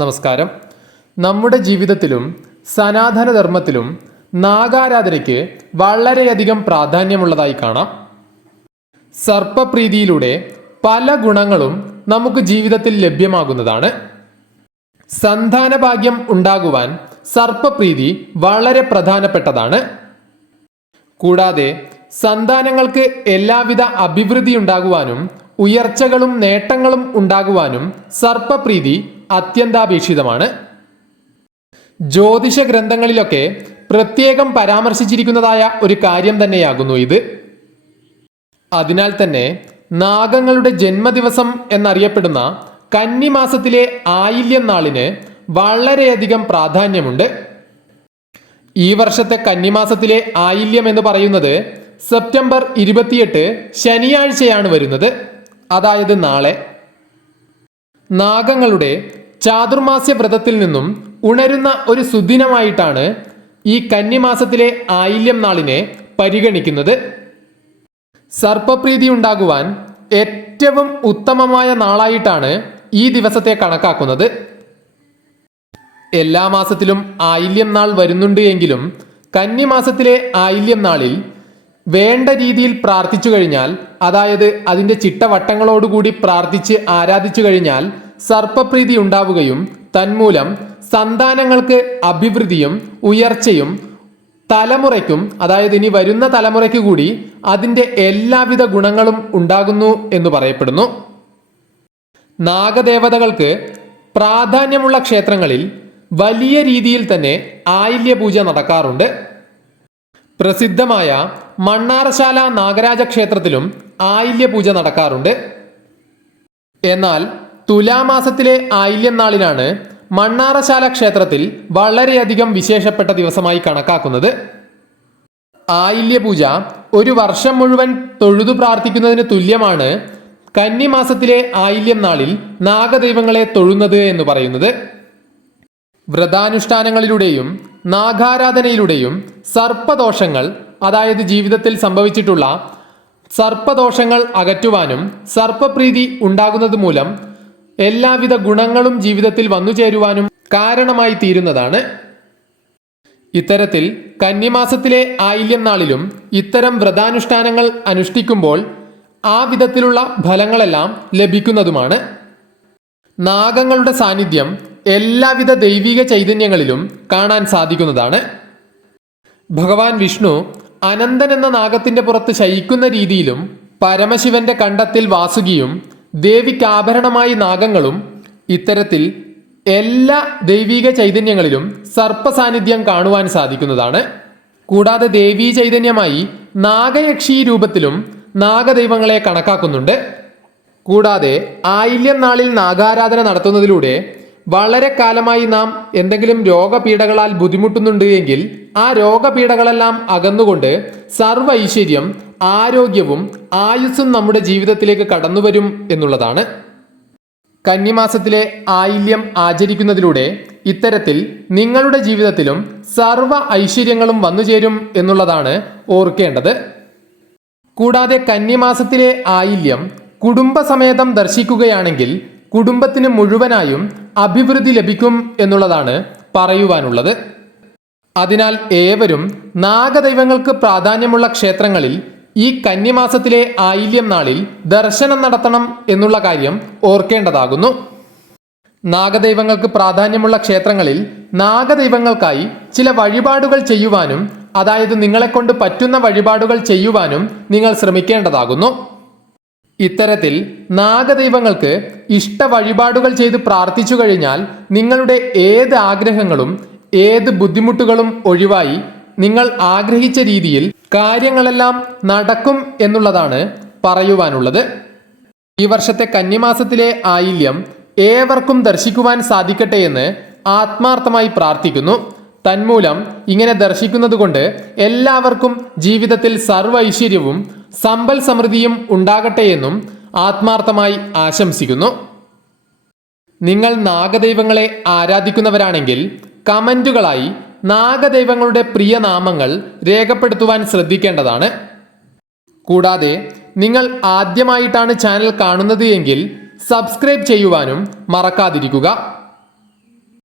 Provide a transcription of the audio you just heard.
നമസ്കാരം. നമ്മുടെ ജീവിതത്തിലും സനാതന ധർമ്മത്തിലും നാഗാരാധനയ്ക്ക് വളരെയധികം പ്രാധാന്യമുള്ളതായി കാണാം. സർപ്പപ്രീതിയിലൂടെ പല ഗുണങ്ങളും നമുക്ക് ജീവിതത്തിൽ ലഭ്യമാകുന്നതാണ്. സന്താന ഭാഗ്യം ഉണ്ടാകുവാൻ സർപ്പപ്രീതി വളരെ പ്രധാനപ്പെട്ടതാണ്. കൂടാതെ സന്താനങ്ങൾക്ക് എല്ലാവിധ അഭിവൃദ്ധി ഉണ്ടാകുവാനും ഉയർച്ചകളും നേട്ടങ്ങളും ഉണ്ടാകുവാനും സർപ്പപ്രീതി അത്യന്താപേക്ഷിതമാണ്. ജ്യോതിഷ ഗ്രന്ഥങ്ങളിലൊക്കെ പ്രത്യേകം പരാമർശിച്ചിരിക്കുന്നതായ ഒരു കാര്യം തന്നെയാകുന്നു ഇത്. അതിനാൽ തന്നെ നാഗങ്ങളുടെ ജന്മദിവസം എന്നറിയപ്പെടുന്ന കന്നിമാസത്തിലെ ആയില്യം നാളിന് വളരെയധികം പ്രാധാന്യമുണ്ട്. ഈ വർഷത്തെ കന്നിമാസത്തിലെ ആയില്യം എന്ന് പറയുന്നത് സെപ്റ്റംബർ ഇരുപത്തിയെട്ട് ശനിയാഴ്ചയാണ് വരുന്നത്. അതായത് നാളെ നാഗങ്ങളുടെ ചാതുർമാസ്യ വ്രതത്തിൽ നിന്നും ഉണരുന്ന ഒരു സുദിനമായിട്ടാണ് ഈ കന്നിമാസത്തിലെ ആയില്യം നാളിനെ പരിഗണിക്കുന്നത്. സർപ്പപ്രീതി ഉണ്ടാകുവാൻ ഏറ്റവും ഉത്തമമായ നാളായിട്ടാണ് ഈ ദിവസത്തെ കണക്കാക്കുന്നത്. എല്ലാ മാസത്തിലും ആയില്യം നാൾ വരുന്നുണ്ട് എങ്കിലും കന്നിമാസത്തിലെ ആയില്യം നാളിൽ വേണ്ട രീതിയിൽ പ്രാർത്ഥിച്ചു കഴിഞ്ഞാൽ അതായത് അതിന്റെ ചിട്ടവട്ടങ്ങളോടുകൂടി പ്രാർത്ഥിച്ച് ആരാധിച്ചു കഴിഞ്ഞാൽ സർപ്പപ്രീതി ഉണ്ടാവുകയും തന്മൂലം സന്താനങ്ങൾക്ക് അഭിവൃദ്ധിയും ഉയർച്ചയും തലമുറയ്ക്കും അതായത് ഇനി വരുന്ന തലമുറയ്ക്ക് കൂടി അതിന്റെ എല്ലാവിധ ഗുണങ്ങളും ഉണ്ടാകുന്നു എന്ന് പറയപ്പെടുന്നു. നാഗദേവതകൾക്ക് പ്രാധാന്യമുള്ള ക്ഷേത്രങ്ങളിൽ വലിയ രീതിയിൽ തന്നെ ആയില്യ പൂജ നടക്കാറുണ്ട്. പ്രസിദ്ധമായ മണ്ണാറശാല നാഗരാജ ക്ഷേത്രത്തിലും ആയില്യ പൂജ നടക്കാറുണ്ട്. എന്നാൽ തുലാമാസത്തിലെ ആയില്യം നാളിനാണ് മണ്ണാറശാല ക്ഷേത്രത്തിൽ വളരെയധികം വിശേഷപ്പെട്ട ദിവസമായി കണക്കാക്കുന്നത്. ആയില്യ പൂജ ഒരു വർഷം മുഴുവൻ തൊഴുതു പ്രാർത്ഥിക്കുന്നതിന് തുല്യമാണ് കന്നിമാസത്തിലെ ആയില്യം നാളിൽ നാഗദൈവങ്ങളെ തൊഴുന്നത് എന്ന് പറയുന്നത്. വ്രതാനുഷ്ഠാനങ്ങളിലൂടെയും നാഗാരാധനയിലൂടെയും സർപ്പദോഷങ്ങൾ അതായത് ജീവിതത്തിൽ സംഭവിച്ചിട്ടുള്ള സർപ്പദോഷങ്ങൾ അകറ്റുവാനും സർപ്പപ്രീതി ഉണ്ടാകുന്നത് മൂലം എല്ലാവിധ ഗുണങ്ങളും ജീവിതത്തിൽ വന്നു ചേരുവാനും കാരണമായി തീരുന്നതാണ്. ഇത്തരത്തിൽ കന്നിമാസത്തിലെ ആയില്യം നാളിലും ഇത്തരം വ്രതാനുഷ്ഠാനങ്ങൾ അനുഷ്ഠിക്കുമ്പോൾ ആ വിധത്തിലുള്ള ഫലങ്ങളെല്ലാം ലഭിക്കുന്നതുമാണ്. നാഗങ്ങളുടെ സാന്നിധ്യം എല്ലാവിധ ദൈവിക ചൈതന്യങ്ങളിലും കാണാൻ സാധിക്കുന്നതാണ്. ഭഗവാൻ വിഷ്ണു അനന്തൻ എന്ന നാഗത്തിന്റെ പുറത്ത് ശയിക്കുന്ന രീതിയിലും പരമശിവന്റെ കണ്ടത്തിൽ വാസുകിയും ദേവിക്ക് ആഭരണമായി നാഗങ്ങളും ഇത്തരത്തിൽ എല്ലാ ദൈവിക ചൈതന്യങ്ങളിലും സർപ്പസാന്നിധ്യം കാണുവാൻ സാധിക്കുന്നതാണ്. കൂടാതെ ദേവീ ചൈതന്യമായി നാഗയക്ഷി രൂപത്തിലും നാഗദൈവങ്ങളെ കണക്കാക്കുന്നുണ്ട്. കൂടാതെ ആയില്യം നാളിൽ നാഗാരാധന നടത്തുന്നതിലൂടെ വളരെ കാലമായി നാം എന്തെങ്കിലും രോഗപീഠകളാൽ ബുദ്ധിമുട്ടുന്നുണ്ട് എങ്കിൽ ആ രോഗപീഠകളെല്ലാം അകന്നുകൊണ്ട് സർവ ഐശ്വര്യം ആരോഗ്യവും ആയുസ്സും നമ്മുടെ ജീവിതത്തിലേക്ക് കടന്നുവരും എന്നുള്ളതാണ്. കന്നിമാസത്തിലെ ആയില്യം ആചരിക്കുന്നതിലൂടെ ഇത്തരത്തിൽ നിങ്ങളുടെ ജീവിതത്തിലും സർവ ഐശ്വര്യങ്ങളും വന്നുചേരും എന്നുള്ളതാണ് ഓർക്കേണ്ടത്. കൂടാതെ കന്നിമാസത്തിലെ ആയില്യം കുടുംബസമേതം ദർശിക്കുകയാണെങ്കിൽ കുടുംബത്തിന് മുഴുവനായും അഭിവൃദ്ധി ലഭിക്കും എന്നുള്ളതാണ് പറയുവാനുള്ളത്. അതിനാൽ ഏവരും നാഗദൈവങ്ങൾക്ക് പ്രാധാന്യമുള്ള ക്ഷേത്രങ്ങളിൽ ഈ കന്നിമാസത്തിലെ ആയില്യം നാളിൽ ദർശനം നടത്തണം എന്നുള്ള കാര്യം ഓർക്കേണ്ടതാകുന്നു. നാഗദൈവങ്ങൾക്ക് പ്രാധാന്യമുള്ള ക്ഷേത്രങ്ങളിൽ നാഗദൈവങ്ങൾക്കായി ചില വഴിപാടുകൾ ചെയ്യുവാനും അതായത് നിങ്ങളെക്കൊണ്ട് പറ്റുന്ന വഴിപാടുകൾ ചെയ്യുവാനും നിങ്ങൾ ശ്രമിക്കേണ്ടതാകുന്നു. ഇത്തരത്തിൽ നാഗദൈവങ്ങൾക്ക് ഇഷ്ട വഴിപാടുകൾ ചെയ്ത് പ്രാർത്ഥിച്ചു കഴിഞ്ഞാൽ നിങ്ങളുടെ ഏത് ആഗ്രഹങ്ങളും ഏത് ബുദ്ധിമുട്ടുകളും ഒഴിവായി നിങ്ങൾ ആഗ്രഹിച്ച രീതിയിൽ കാര്യങ്ങളെല്ലാം നടക്കും എന്നുള്ളതാണ് പറയുവാനുള്ളത്. ഈ വർഷത്തെ കന്നിമാസത്തിലെ ആയില്യം ഏവർക്കും ദർശിക്കുവാൻ സാധിക്കട്ടെ എന്ന് ആത്മാർത്ഥമായി പ്രാർത്ഥിക്കുന്നു. തന്മൂലം ഇങ്ങനെ ദർശിക്കുന്നത് കൊണ്ട് എല്ലാവർക്കും ജീവിതത്തിൽ സർവ ഐശ്വര്യവും സമ്പൽ സമൃദ്ധിയും ഉണ്ടാകട്ടെ എന്നും ആത്മാർത്ഥമായി ആശംസിക്കുന്നു. നിങ്ങൾ നാഗദൈവങ്ങളെ ആരാധിക്കുന്നവരാണെങ്കിൽ കമന്റുകളായി നാഗദൈവങ്ങളുടെ പ്രിയ നാമങ്ങൾ രേഖപ്പെടുത്തുവാൻ ശ്രദ്ധിക്കേണ്ടതാണ്. കൂടാതെ നിങ്ങൾ ആദ്യമായിട്ടാണ് ചാനൽ കാണുന്നത് എങ്കിൽ സബ്സ്ക്രൈബ് ചെയ്യുവാനും മറക്കാതിരിക്കുക.